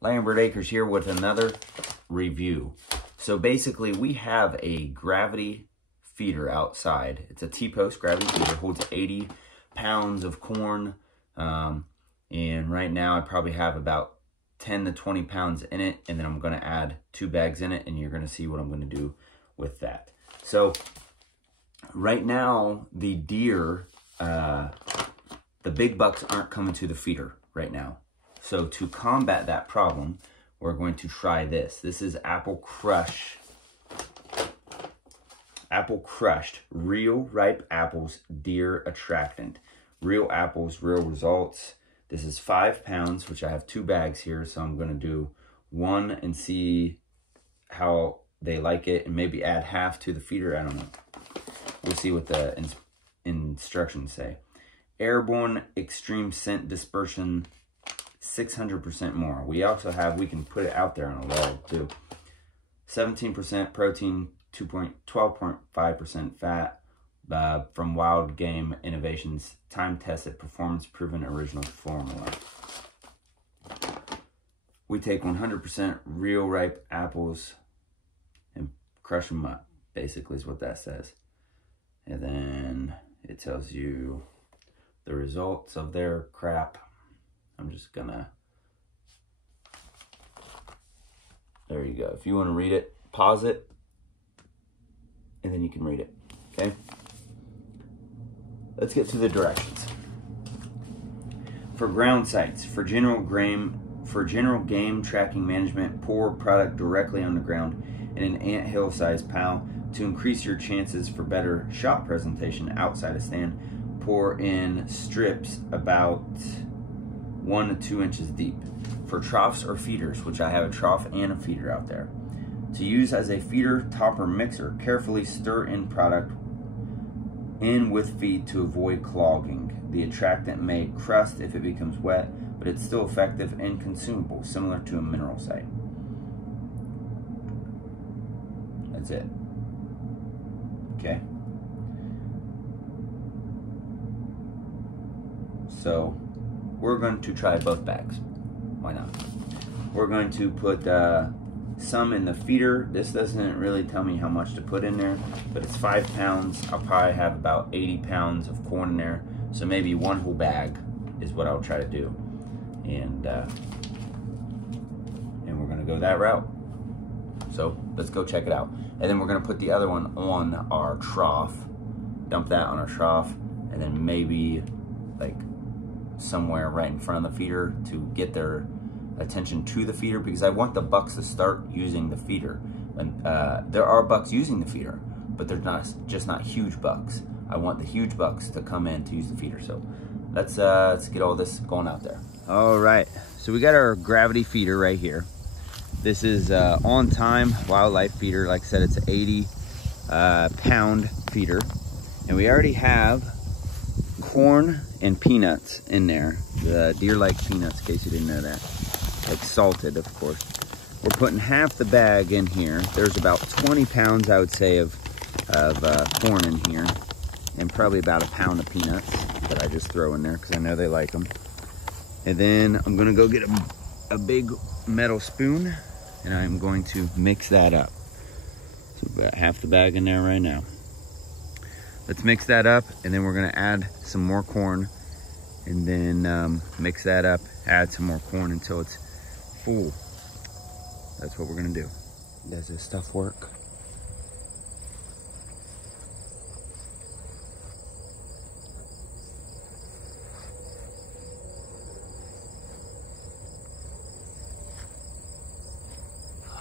Lambert Acres here with another review. So basically we have a gravity feeder outside. It's a T-post gravity feeder, holds 80 pounds of corn. And right now I probably have about 10 to 20 pounds in it. And then I'm gonna add 2 bags in it and you're gonna see what I'm gonna do with that. So right now the deer, the big bucks aren't coming to the feeder right now. So to combat that problem, we're going to try this. This is apple crushed real ripe apples deer attractant. Real apples, real results. This is 5 pounds, which I have 2 bags here. So I'm going to do 1 and see how they like it and maybe add half to the feeder. I don't know. We'll see what the instructions say. Airborne extreme scent dispersion, 600% more. We also have, we can put it out there on a log too. 17% protein, 12.5% fat from Wildgame Innovations, time-tested, performance-proven original formula. We take 100% real ripe apples and crush them up, basically is what that says. And then it tells you the results of their crap. I'm just gonna, there you go. If you want to read it, pause it, and then you can read it, okay? Let's get to the directions. For ground sites, for general game tracking management, pour product directly on the ground in an anthill sized pile to increase your chances for better shot presentation outside a stand. Pour in strips about 1 to 2 inches deep. For troughs or feeders, which I have a trough and a feeder out there. To use as a feeder topper mixer, carefully stir in product in with feed to avoid clogging. The attractant may crust if it becomes wet, but it's still effective and consumable, similar to a mineral site. That's it. Okay. So we're going to try both bags. Why not? We're going to put some in the feeder. This doesn't really tell me how much to put in there, but it's 5 pounds. I'll probably have about 80 pounds of corn in there. So maybe 1 whole bag is what I'll try to do. And we're gonna go that route. So let's go check it out. And then we're gonna put the other one on our trough, dump that on our trough, and then maybe like somewhere right in front of the feeder to get their attention to the feeder, because I want the bucks to start using the feeder. And there are bucks using the feeder, but they're just not huge bucks. I want the huge bucks to come in to use the feeder. So let's get all this going out there. All right, so we got our gravity feeder right here. This is On Time Wildlife feeder. Like I said, it's an 80 pound feeder, and we already have corn and peanuts in there. The deer like peanuts, in case you didn't know that. Like salted, of course. We're putting half the bag in here. There's about 20 pounds, I would say, of corn in here, and probably about a pound of peanuts that I just throw in there because I know they like them. And then I'm gonna go get a big metal spoon, and I'm going to mix that up. So about half the bag in there right now. Let's mix that up, and then we're gonna add some more corn, and then mix that up, add some more corn until it's full. That's what we're gonna do. Does this stuff work?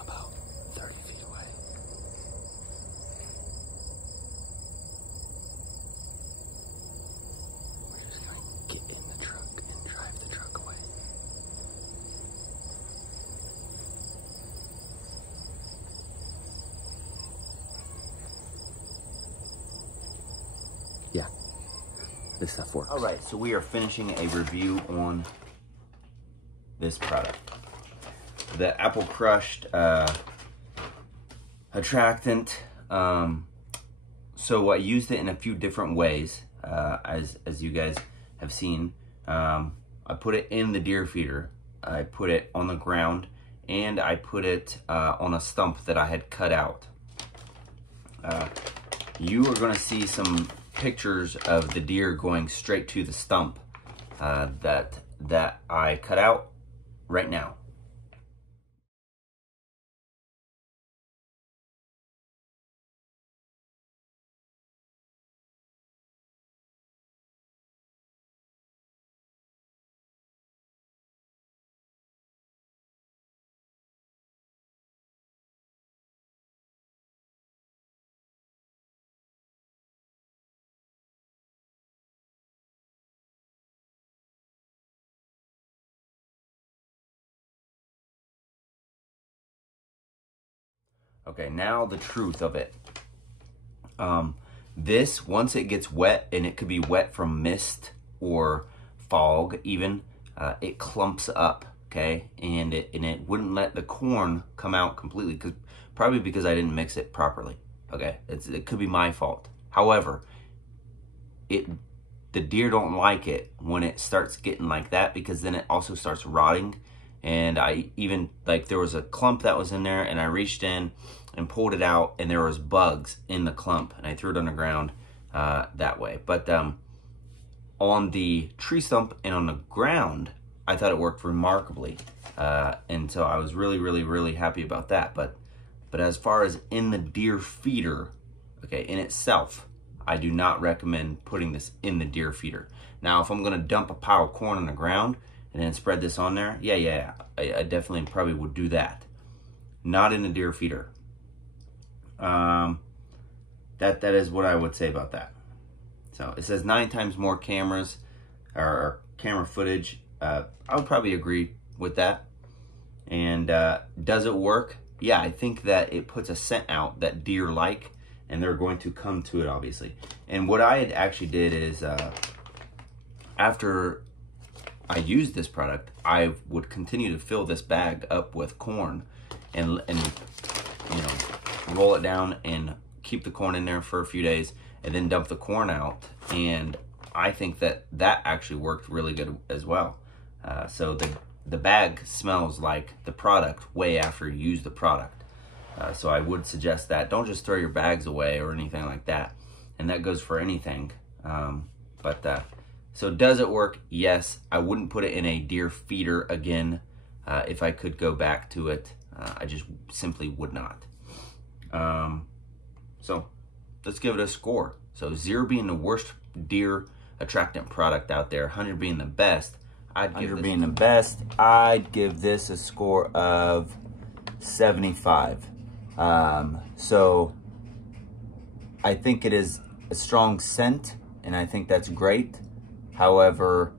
About 30 feet away. We're just gonna get in the truck and drive the truck away. Yeah, this stuff works. All right, so we are finishing a review on this product. The apple crushed attractant. So I used it in a few different ways, as you guys have seen. I put it in the deer feeder. I put it on the ground, and I put it on a stump that I had cut out. You are gonna see some pictures of the deer going straight to the stump that I cut out right now. Okay, now the truth of it. This, once it gets wet, and it could be wet from mist or fog even, it clumps up, okay? And it wouldn't let the corn come out completely, probably because I didn't mix it properly, okay? It could be my fault. However, the deer don't like it when it starts getting like that, because then it also starts rotting. And I even, like, there was a clump that was in there, and I reached in and pulled it out, and there was bugs in the clump, and I threw it on the ground that way. But on the tree stump and on the ground, I thought it worked remarkably. And so I was really, really, really happy about that. But as far as in the deer feeder, okay, in itself, I do not recommend putting this in the deer feeder. Now, if I'm gonna dump a pile of corn on the ground and then spread this on there, yeah, I definitely probably would do that. Not in the deer feeder. That is what I would say about that. So it says 9 times more cameras or camera footage. I would probably agree with that. And does it work? Yeah, I think that it puts a scent out that deer like, and they're going to come to it, obviously. And what I had actually did is, after I used this product, I would continue to fill this bag up with corn and you know, roll it down and keep the corn in there for a few days, and then dump the corn out. And I think that actually worked really good as well. So the bag smells like the product way after you use the product. So I would suggest that. Don't just throw your bags away or anything like that. And that goes for anything. So does it work? Yes. I wouldn't put it in a deer feeder again. If I could go back to it, I just simply would not. So let's give it a score. So 0 being the worst deer attractant product out there, 100 being the best. I'd give this a score of 75. So I think it is a strong scent, and I think that's great. However,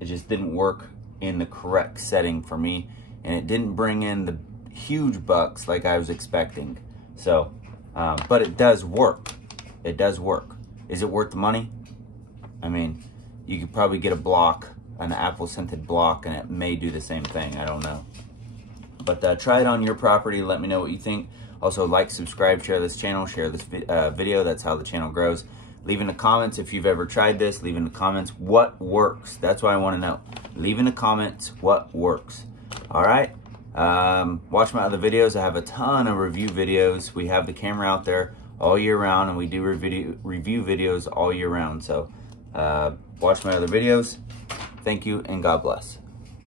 it just didn't work in the correct setting for me, and it didn't bring in the huge bucks like I was expecting. So, but it does work. It does work. Is it worth the money? I mean, you could probably get a block, an apple scented block, and it may do the same thing. I don't know. But try it on your property. Let me know what you think. Also, like, subscribe, share this channel, share this video. That's how the channel grows. Leave in the comments if you've ever tried this. Leave in the comments what works. That's what I want to know. Leave in the comments what works. All right. Watch my other videos. I have a ton of review videos. We have the camera out there all year round, and we do review videos all year round. So watch my other videos. Thank you, and God bless.